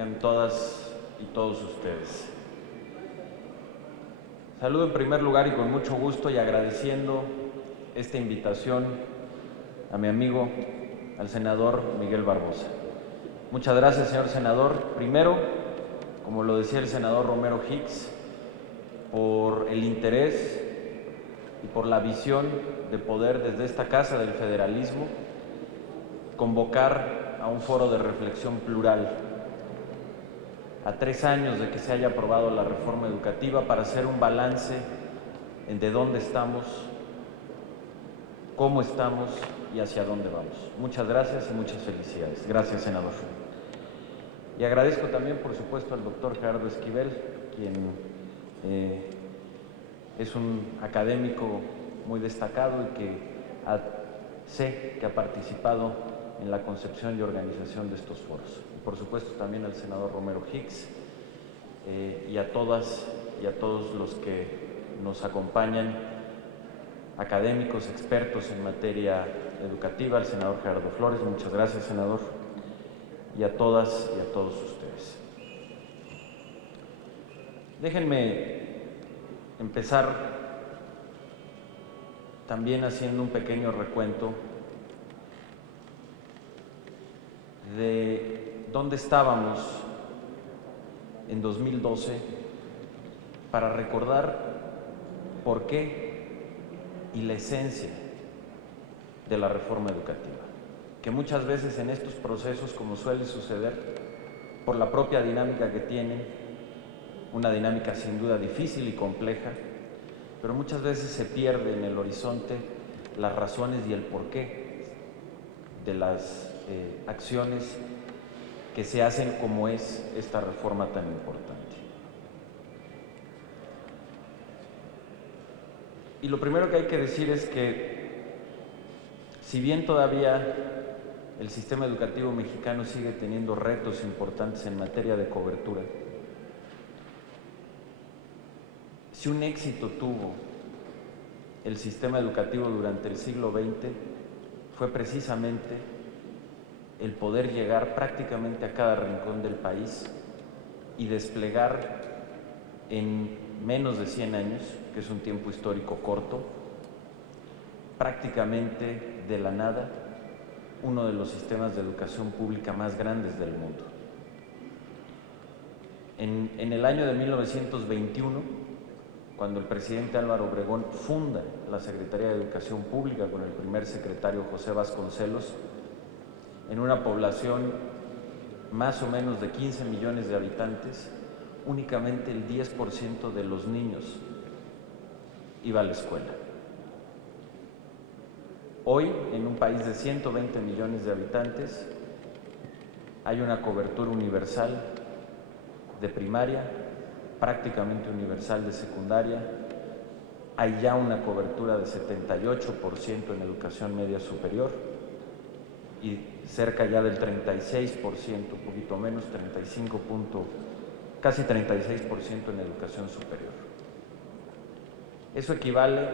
tengan todas y todos ustedes. Saludo en primer lugar y con mucho gusto y agradeciendo esta invitación a mi amigo, al senador Miguel Barbosa. Muchas gracias, señor senador. Primero, como lo decía el senador Romero Hicks, por el interés y por la visión de poder desde esta Casa del Federalismo convocar a un foro de reflexión plural a 3 años de que se haya aprobado la reforma educativa para hacer un balance en de dónde estamos, cómo estamos y hacia dónde vamos. Muchas gracias y muchas felicidades. Gracias, senador. Y agradezco también, por supuesto, al doctor Gerardo Esquivel, quien es un académico muy destacado y que sé que ha participado en la concepción y organización de estos foros. Y por supuesto también al senador Romero Hicks y a todas y a todos los que nos acompañan, académicos, expertos en materia educativa, al senador Gerardo Flores, muchas gracias, senador, y a todas y a todos ustedes. Déjenme empezar también haciendo un pequeño recuento de dónde estábamos en 2012 para recordar por qué y la esencia de la reforma educativa, que muchas veces en estos procesos, como suele suceder, por la propia dinámica que tienen, una dinámica sin duda difícil y compleja, pero muchas veces se pierde en el horizonte las razones y el porqué de las acciones que se hacen como es esta reforma tan importante. Y lo primero que hay que decir es que, si bien todavía el sistema educativo mexicano sigue teniendo retos importantes en materia de cobertura, si un éxito tuvo el sistema educativo durante el siglo XX, fue precisamente el poder llegar prácticamente a cada rincón del país y desplegar en menos de 100 años, que es un tiempo histórico corto, prácticamente de la nada, uno de los sistemas de educación pública más grandes del mundo. En el año de 1921, cuando el presidente Álvaro Obregón funda la Secretaría de Educación Pública con el primer secretario José Vasconcelos, en una población más o menos de 15 millones de habitantes, únicamente el 10% de los niños iba a la escuela. Hoy, en un país de 120 millones de habitantes, hay una cobertura universal de primaria, prácticamente universal de secundaria, hay ya una cobertura de 78% en educación media superior y cerca ya del 36%, un poquito menos, casi 36% en educación superior. Eso equivale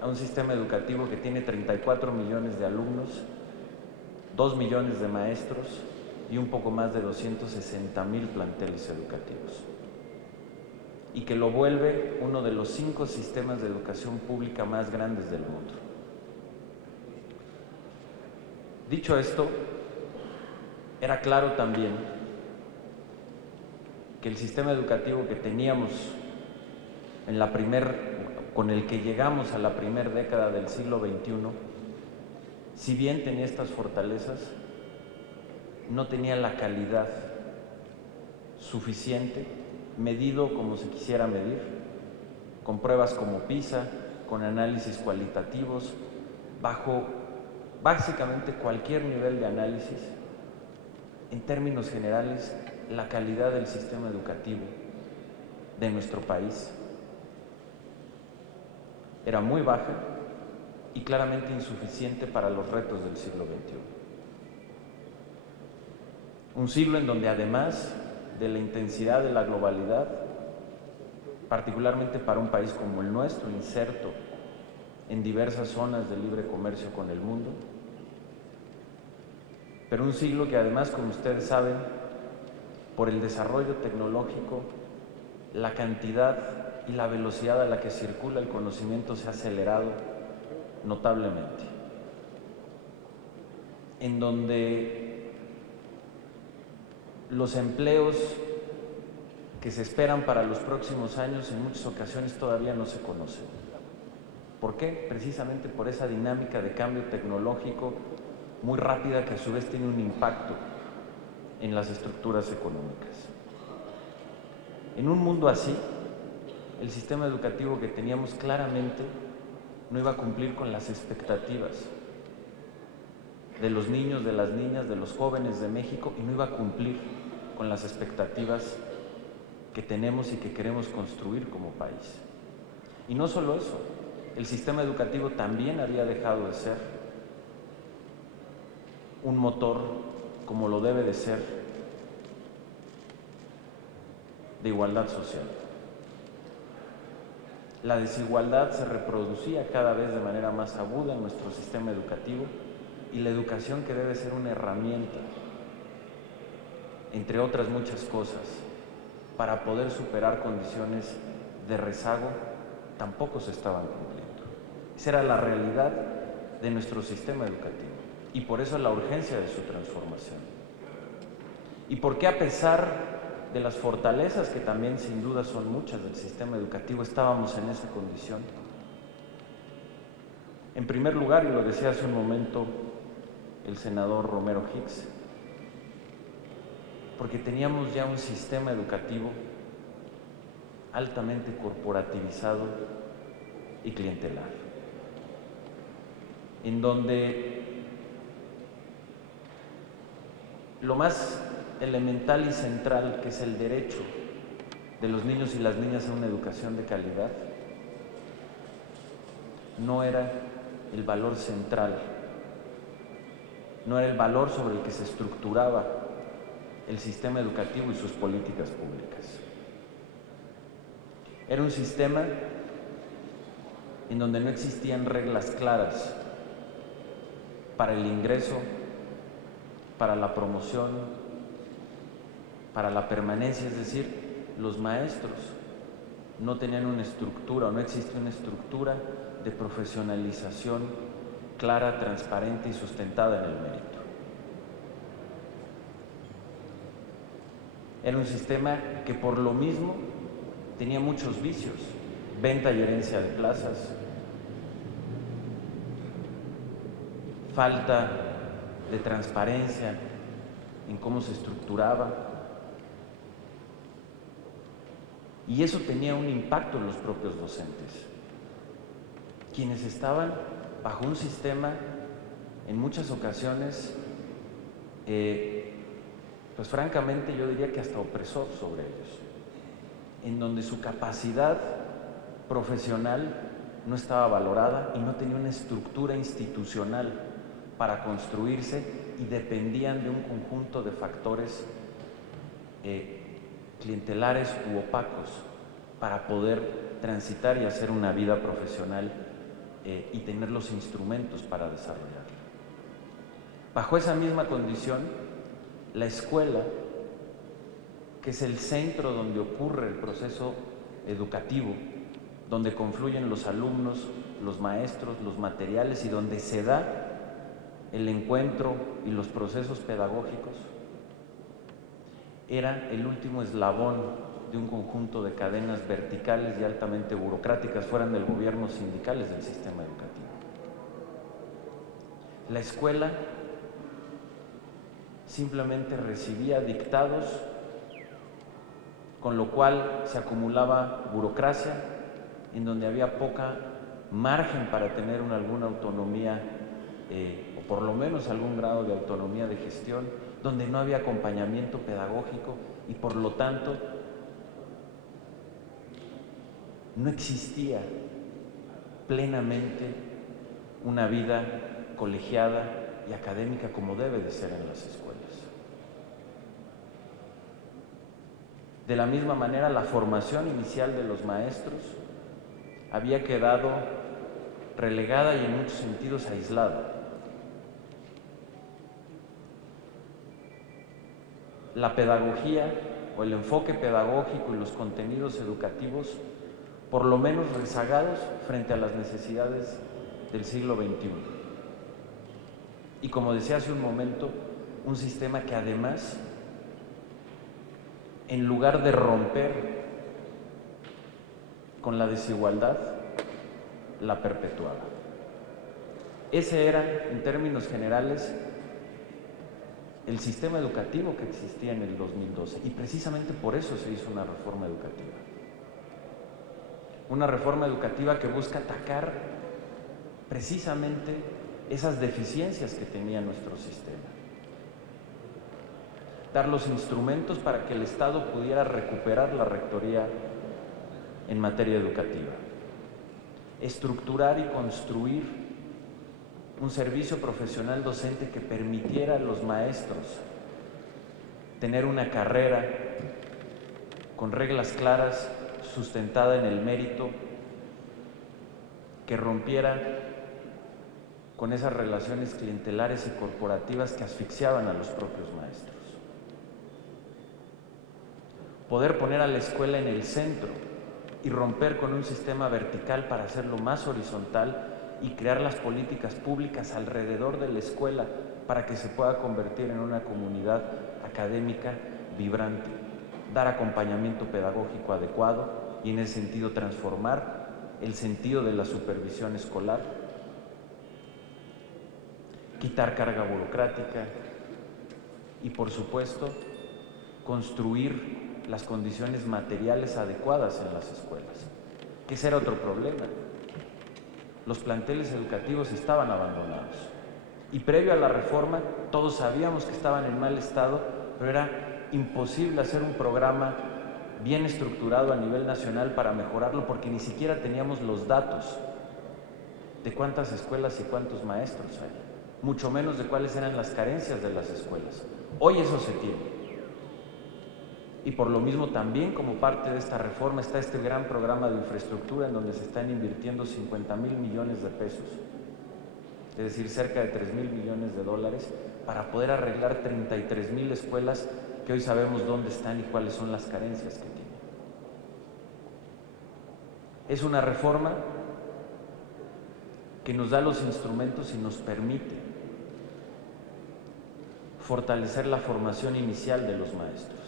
a un sistema educativo que tiene 34 millones de alumnos, 2 millones de maestros y un poco más de 260,000 planteles educativos, y que lo vuelve uno de los 5 sistemas de educación pública más grandes del mundo. Dicho esto, era claro también que el sistema educativo que teníamos con el que llegamos a la primera década del siglo XXI, si bien tenía estas fortalezas, no tenía la calidad suficiente, medido como se quisiera medir, con pruebas como PISA, con análisis cualitativos, bajo básicamente cualquier nivel de análisis. En términos generales, la calidad del sistema educativo de nuestro país era muy baja y claramente insuficiente para los retos del siglo XXI. Un siglo en donde, además de la intensidad de la globalidad, particularmente para un país como el nuestro, inserto en diversas zonas de libre comercio con el mundo, pero un siglo que además, como ustedes saben, por el desarrollo tecnológico, la cantidad y la velocidad a la que circula el conocimiento se ha acelerado notablemente, en donde los empleos que se esperan para los próximos años en muchas ocasiones todavía no se conocen. ¿Por qué? Precisamente por esa dinámica de cambio tecnológico muy rápida que a su vez tiene un impacto en las estructuras económicas. En un mundo así, el sistema educativo que teníamos claramente no iba a cumplir con las expectativas de los niños, de las niñas, de los jóvenes de México, y no iba a cumplir con las expectativas que tenemos y que queremos construir como país. Y no solo eso, el sistema educativo también había dejado de ser un motor, como lo debe de ser, de igualdad social. La desigualdad se reproducía cada vez de manera más aguda en nuestro sistema educativo, y la educación, que debe ser una herramienta, entre otras muchas cosas, para poder superar condiciones de rezago, tampoco se estaban cumpliendo. Esa era la realidad de nuestro sistema educativo, y por eso la urgencia de su transformación. Y por qué, a pesar de las fortalezas, que también sin duda son muchas, del sistema educativo, estábamos en esa condición. En primer lugar, y lo decía hace un momento el senador Romero Hicks, porque teníamos ya un sistema educativo altamente corporativizado y clientelar, en donde lo más elemental y central, que es el derecho de los niños y las niñas a una educación de calidad, no era el valor central, no era el valor sobre el que se estructuraba el sistema educativo y sus políticas públicas. Era un sistema en donde no existían reglas claras para el ingreso, para la promoción, para la permanencia, es decir, los maestros no tenían una estructura, o no existía una estructura de profesionalización clara, transparente y sustentada en el mérito. Era un sistema que, por lo mismo, tenía muchos vicios: venta y herencia de plazas, falta de transparencia en cómo se estructuraba, y eso tenía un impacto en los propios docentes, quienes estaban bajo un sistema, en muchas ocasiones, pues francamente yo diría que hasta opresor sobre ellos, en donde su capacidad profesional no estaba valorada y no tenía una estructura institucional para construirse, y dependían de un conjunto de factores clientelares u opacos para poder transitar y hacer una vida profesional y tener los instrumentos para desarrollarla. Bajo esa misma condición, la escuela, que es el centro donde ocurre el proceso educativo, donde confluyen los alumnos, los maestros, los materiales, y donde se da el encuentro y los procesos pedagógicos, era el último eslabón de un conjunto de cadenas verticales y altamente burocráticas, fueran del gobierno, sindicales, del sistema educativo. La escuela simplemente recibía dictados, con lo cual se acumulaba burocracia, en donde había poca margen para tener alguna autonomía, o por lo menos algún grado de autonomía de gestión, donde no había acompañamiento pedagógico, y por lo tanto no existía plenamente una vida colegiada y académica como debe de ser en las escuelas. De la misma manera, la formación inicial de los maestros había quedado relegada y en muchos sentidos aislada. la pedagogía o el enfoque pedagógico y los contenidos educativos por lo menos rezagados frente a las necesidades del siglo XXI. Y como decía hace un momento, un sistema que además, en lugar de romper con la desigualdad, la perpetuaba. Ese era, en términos generales, el sistema educativo que existía en el 2012 y precisamente por eso se hizo una reforma educativa. Una reforma educativa que busca atacar precisamente esas deficiencias que tenía nuestro sistema. Dar los instrumentos para que el Estado pudiera recuperar la rectoría en materia educativa. Estructurar y construir un servicio profesional docente que permitiera a los maestros tener una carrera con reglas claras, sustentada en el mérito, que rompiera con esas relaciones clientelares y corporativas que asfixiaban a los propios maestros. Poder poner a la escuela en el centro y romper con un sistema vertical para hacerlo más horizontal y crear las políticas públicas alrededor de la escuela para que se pueda convertir en una comunidad académica vibrante, dar acompañamiento pedagógico adecuado y en ese sentido transformar el sentido de la supervisión escolar, quitar carga burocrática y, por supuesto, construir las condiciones materiales adecuadas en las escuelas, que ese era otro problema. Los planteles educativos estaban abandonados y previo a la reforma todos sabíamos que estaban en mal estado, pero era imposible hacer un programa bien estructurado a nivel nacional para mejorarlo porque ni siquiera teníamos los datos de cuántas escuelas y cuántos maestros hay, mucho menos de cuáles eran las carencias de las escuelas. Hoy eso se tiene. Y por lo mismo también como parte de esta reforma está este gran programa de infraestructura en donde se están invirtiendo 50,000 millones de pesos, es decir, cerca de 3,000 millones de dólares, para poder arreglar 33,000 escuelas que hoy sabemos dónde están y cuáles son las carencias que tienen. Es una reforma que nos da los instrumentos y nos permite fortalecer la formación inicial de los maestros,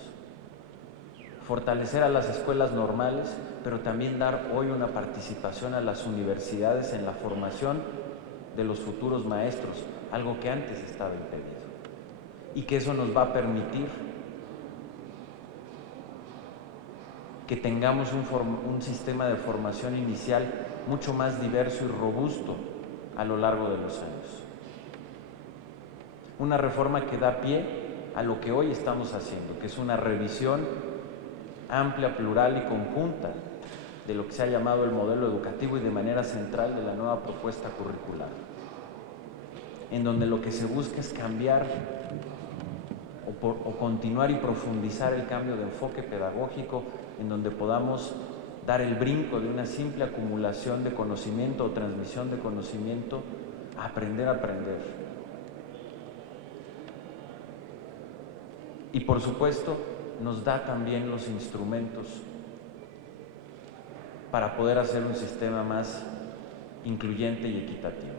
fortalecer a las escuelas normales, pero también dar hoy una participación a las universidades en la formación de los futuros maestros, algo que antes estaba impedido, y que eso nos va a permitir que tengamos un sistema de formación inicial mucho más diverso y robusto a lo largo de los años. Una reforma que da pie a lo que hoy estamos haciendo, que es una revisión amplia, plural y conjunta de lo que se ha llamado el modelo educativo y de manera central de la nueva propuesta curricular, en donde lo que se busca es cambiar o continuar y profundizar el cambio de enfoque pedagógico, en donde podamos dar el brinco de una simple acumulación de conocimiento o transmisión de conocimiento a aprender a aprender. Y por supuesto, nos da también los instrumentos para poder hacer un sistema más incluyente y equitativo.